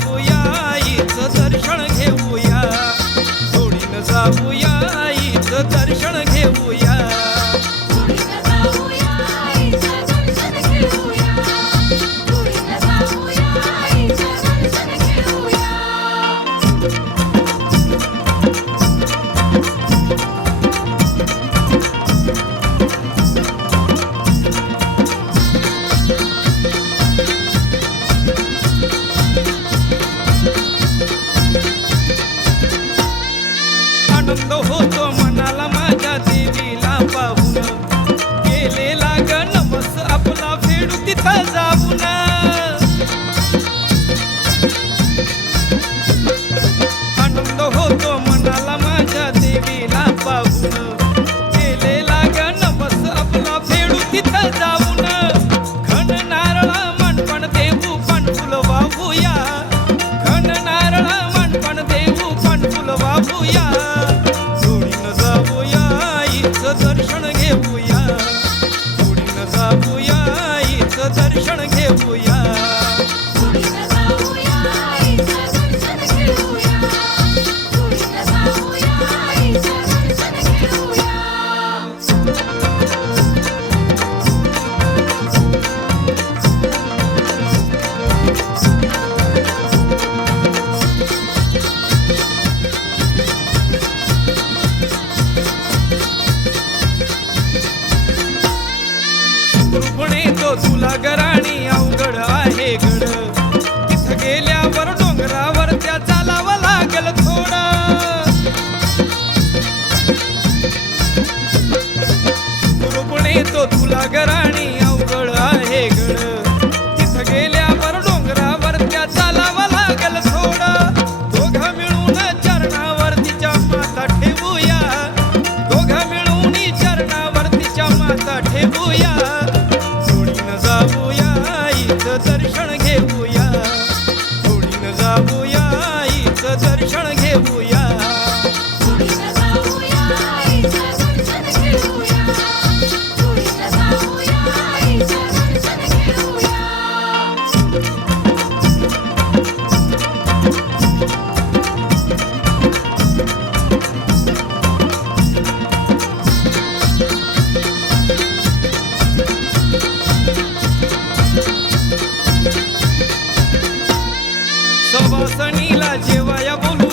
Yeah. खजा 不要让我再为你流泪。तुला गराणी अवघड आहे गड. तिथं गेल्यावर डोंगरावर त्या चालावं लागल थोड. रुपणे तो तुला गराणी अवघड आहे गड. तिथं गेल्यावर डोंगरावर त्या चालावं लागल थोड. दोघा मिळून चरणावर तिच्या माता ठेवूया. दोघा मिळून चरणावर तिच्या माता ठेवूया. सनीला जेवाया बोलू.